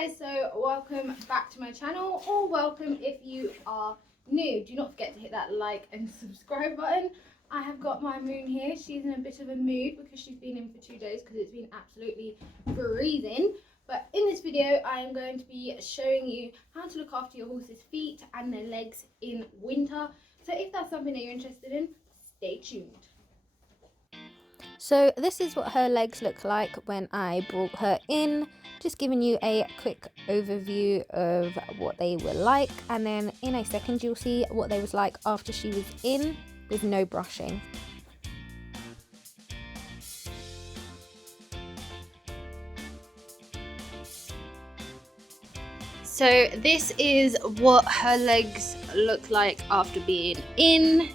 guys, so welcome back to my channel, or welcome if you are new. Do not forget to hit that like and subscribe button. I have got my Moon here. She's in a bit of a mood because she's been in for 2 days because it's been absolutely freezing. But in this video I am going to be showing you how to look after your horse's feet and their legs in winter. So if that's something that you're interested in, stay tuned. So this is what her legs look like when I brought her in. Just giving you a quick overview of what they were like, and then in a second you'll see what they was like after she was in with no brushing. So this is what her legs look like after being in.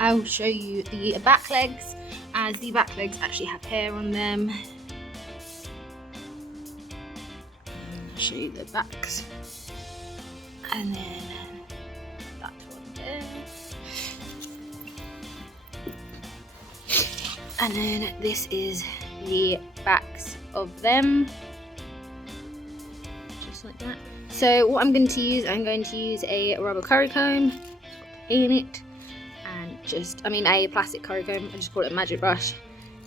I'll show you the back legs, as the back legs actually have hair on them. I'll show you the backs. And then that one there. And then this is the backs of them. Just like that. So what I'm going to use a rubber curry comb in it. A plastic curry comb, I just call it a magic brush,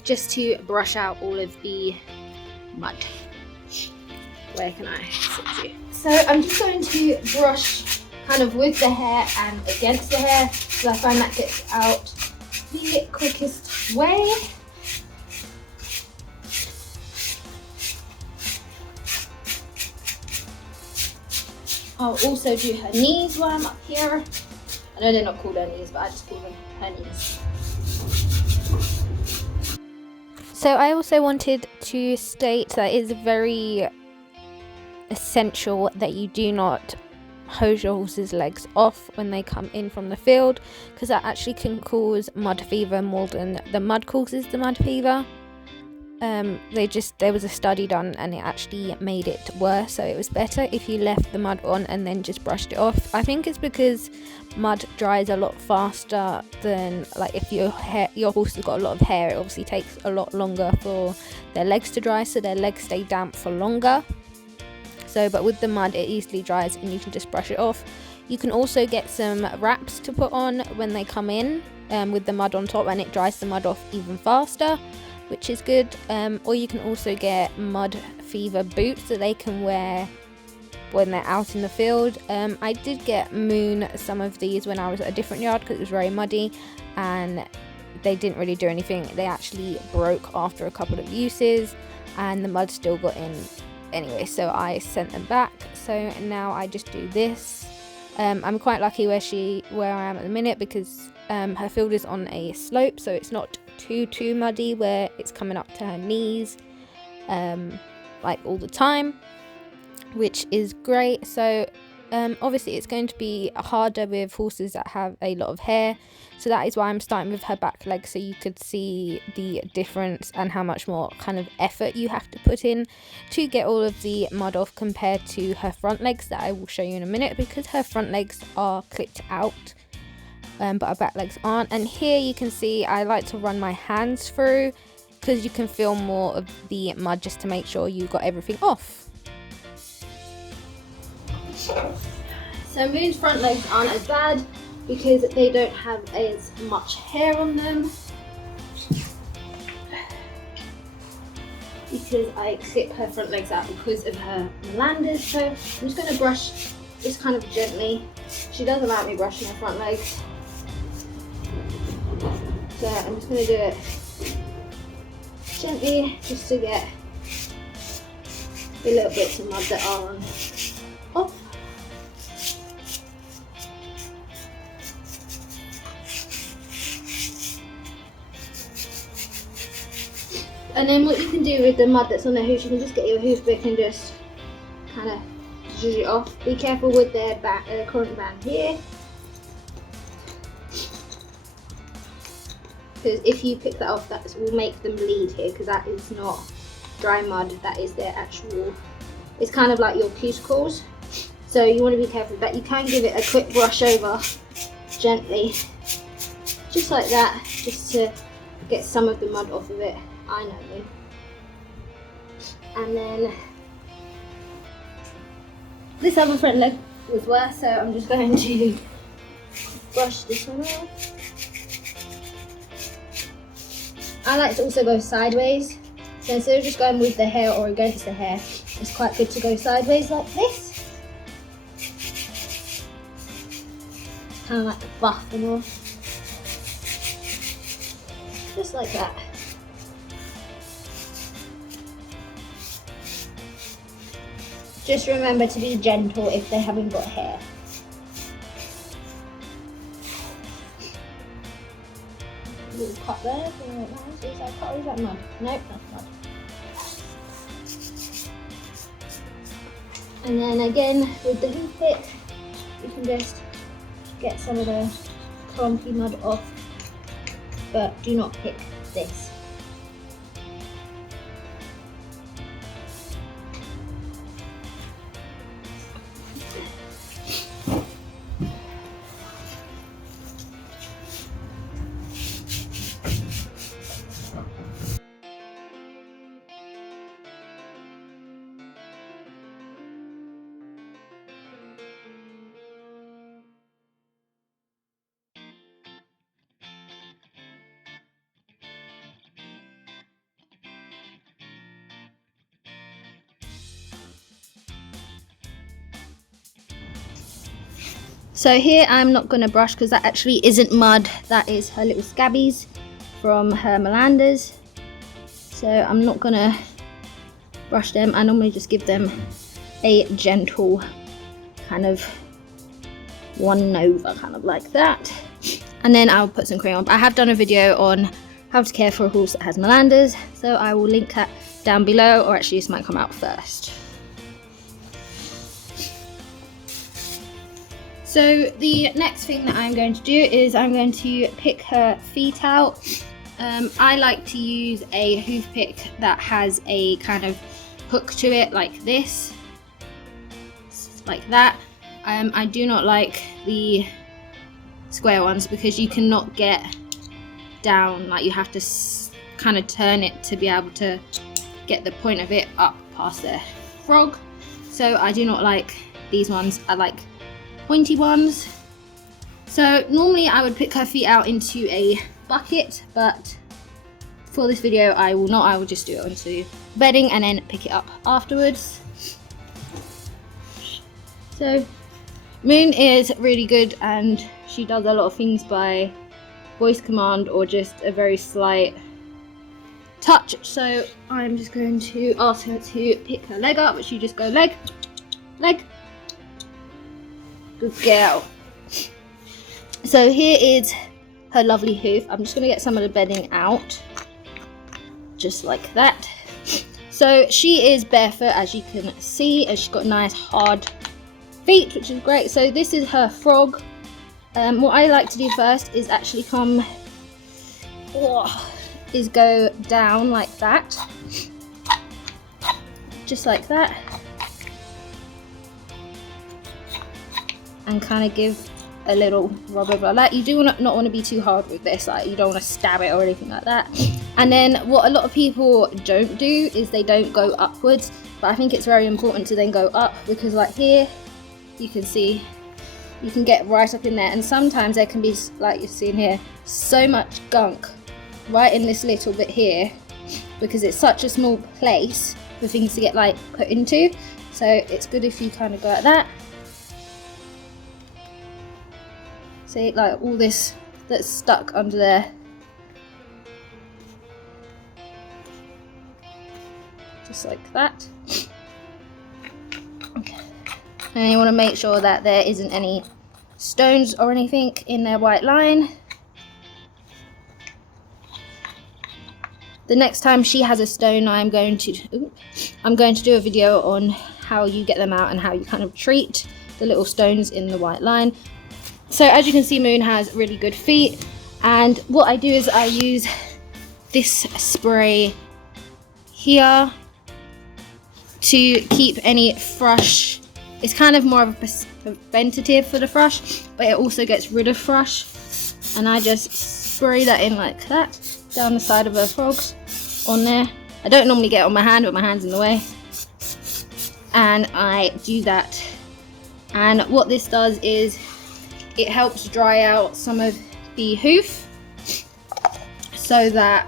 just to brush out all of the mud. Where can I sit you? So I'm just going to brush kind of with the hair and against the hair, because I find that gets out the quickest way. I'll also do her knees while I'm up here. I know they're not called her knees, but I just call them her knees. So I also wanted to state that it's very essential that you do not hose your horse's legs off when they come in from the field, because that actually can cause mud fever more than the mud causes the mud fever. There was a study done and it actually made it worse, so it was better if you left the mud on and then just brushed it off. I think it's because mud dries a lot faster than, like, if your horse has got a lot of hair, it obviously takes a lot longer for their legs to dry, so their legs stay damp for longer. But with the mud it easily dries and you can just brush it off. You can also get some wraps to put on when they come in with the mud on top, and it dries the mud off even faster, which is good. Or you can also get mud fever boots that they can wear when they're out in the field. I did get Moon some of these when I was at a different yard because it was very muddy and they didn't really do anything. They actually broke after a couple of uses and the mud still got in anyway, so I sent them back. So now I just do this. I'm quite lucky where I am at the minute, because her field is on a slope, so it's not too muddy where it's coming up to her knees like all the time, which is great. So obviously it's going to be harder with horses that have a lot of hair, so that is why I'm starting with her back legs, so you could see the difference and how much more kind of effort you have to put in to get all of the mud off compared to her front legs, that I will show you in a minute, because her front legs are clipped out but our back legs aren't. And here you can see I like to run my hands through because you can feel more of the mud, just to make sure you got everything off. So Moon's front legs aren't as bad because they don't have as much hair on them, because I clip her front legs out because of her melanders. So I'm just going to brush just kind of gently. She doesn't like me brushing her front legs, so I'm just going to do it gently just to get the little bits of mud that are on off. And then what you can do with the mud that's on the hoof, you can just get your hoof pick and just kind of zhuzh it off. Be careful with their current band here, because if you pick that off, that will make them bleed here, because that is not dry mud, that is their actual, it's kind of like your cuticles. So you want to be careful, but you can give it a quick brush over gently, just like that, just to get some of the mud off of it. I know. And then this other front leg was worse, so I'm just going to brush this one off. I like to also go sideways, so instead of just going with the hair or against the hair, it's quite good to go sideways like this. Kind of like buff them off, just like that. Just remember to be gentle if they haven't got hair. Little cut there, is that cut or is that mud? Nope, that's mud. And then again with the hoof pick, you can just get some of the clumpy mud off, but do not pick this. So here I'm not going to brush because that actually isn't mud, that is her little scabbies from her melanders. So I'm not going to brush them. I normally just give them a gentle kind of one over, kind of like that. And then I'll put some cream on. I have done a video on how to care for a horse that has melanders, so I will link that down below, or actually this might come out first. So the next thing that I'm going to do is I'm going to pick her feet out. I like to use a hoof pick that has a kind of hook to it like this, like that. I do not like the square ones because you cannot get down, like you have to kind of turn it to be able to get the point of it up past the frog. So I do not like these ones. I like pointy ones. So normally I would pick her feet out into a bucket, but for this video I will not. I will just do it onto bedding and then pick it up afterwards. So Moon is really good and she does a lot of things by voice command or just a very slight touch. So I'm just going to ask her to pick her leg up, which you just go leg, leg. Good girl. So here is her lovely hoof. I'm just going to get some of the bedding out, just like that. So she is barefoot, as you can see, and she's got nice hard feet, which is great. So this is her frog. What I like to do first is actually go down like that, just like that. And kind of give a little rub over like that. You do not want to be too hard with this, like you don't want to stab it or anything like that. And then what a lot of people don't do is they don't go upwards, but I think it's very important to then go up, because like here you can see you can get right up in there, and sometimes there can be, like you're seeing here, so much gunk right in this little bit here because it's such a small place for things to get like put into. So it's good if you kind of go like that. See, like all this that's stuck under there. Just like that. Okay. And you want to make sure that there isn't any stones or anything in their white line. The next time she has a stone, I'm going to do a video on how you get them out and how you kind of treat the little stones in the white line. So as you can see, Moon has really good feet, and what I do is I use this spray here to keep any thrush. It's kind of more of a preventative for the thrush, but it also gets rid of thrush, and I just spray that in like that down the side of her frogs on there, I don't normally get it on my hand, but my hand's in the way. And I do that. And what this does is it helps dry out some of the hoof so that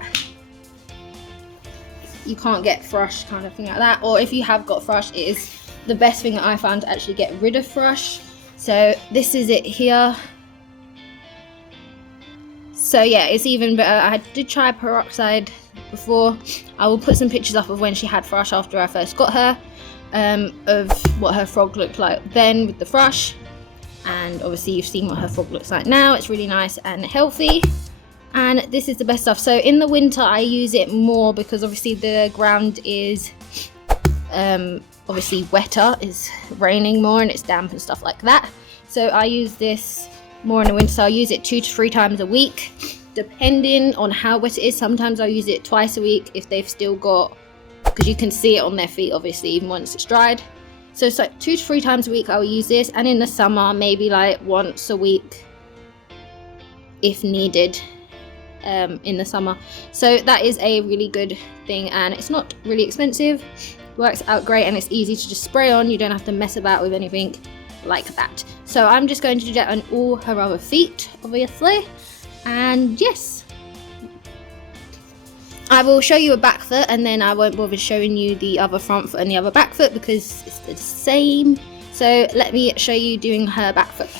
you can't get thrush, kind of thing like that. Or if you have got thrush, it is the best thing that I found to actually get rid of thrush. So this is it here. So yeah, it's even better. I did try peroxide before. I will put some pictures up of when she had thrush after I first got her, of what her frog looked like then with the thrush. And obviously you've seen what her frog looks like now. It's really nice and healthy. And this is the best stuff. So in the winter I use it more because obviously the ground is obviously wetter, it's raining more and it's damp and stuff like that. So I use this more in the winter. So I use it 2 to 3 times a week, depending on how wet it is. Sometimes I use it twice a week if they've still got, because you can see it on their feet obviously even once it's dried. So it's like 2 to 3 times a week I will use this, and in the summer maybe like once a week if needed in the summer. So that is a really good thing, and it's not really expensive, works out great, and it's easy to just spray on. You don't have to mess about with anything like that. So I'm just going to do that on all her other feet obviously. And yes, I will show you a back foot, and then I won't bother showing you the other front foot and the other back foot because it's the same. So let me show you doing her back foot.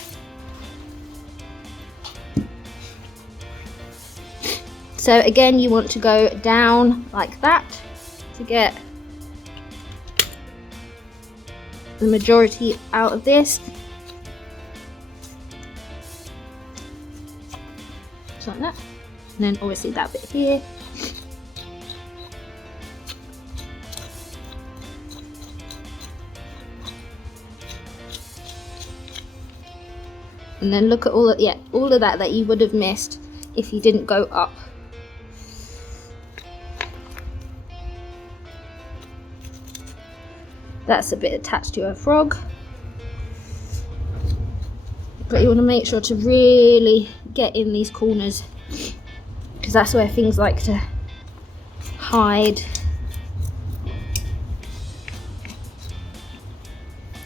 So again, you want to go down like that to get the majority out of this. Just like that. And then obviously that bit here. And then look at all of that you would have missed if you didn't go up. That's a bit attached to her frog. But you want to make sure to really get in these corners, because that's where things like to hide.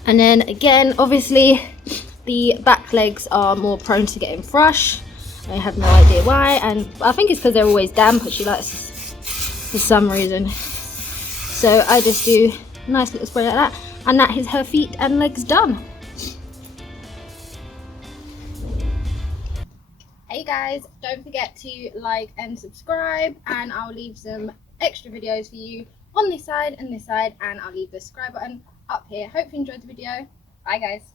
And then again, obviously the back legs are more prone to getting thrush. I have no idea why, and I think it's because they're always damp, but she likes this for some reason. So I just do a nice little spray like that, and that is her feet and legs done. Hey guys, don't forget to like and subscribe, and I'll leave some extra videos for you on this side and this side, and I'll leave the subscribe button up here. Hope you enjoyed the video. Bye guys.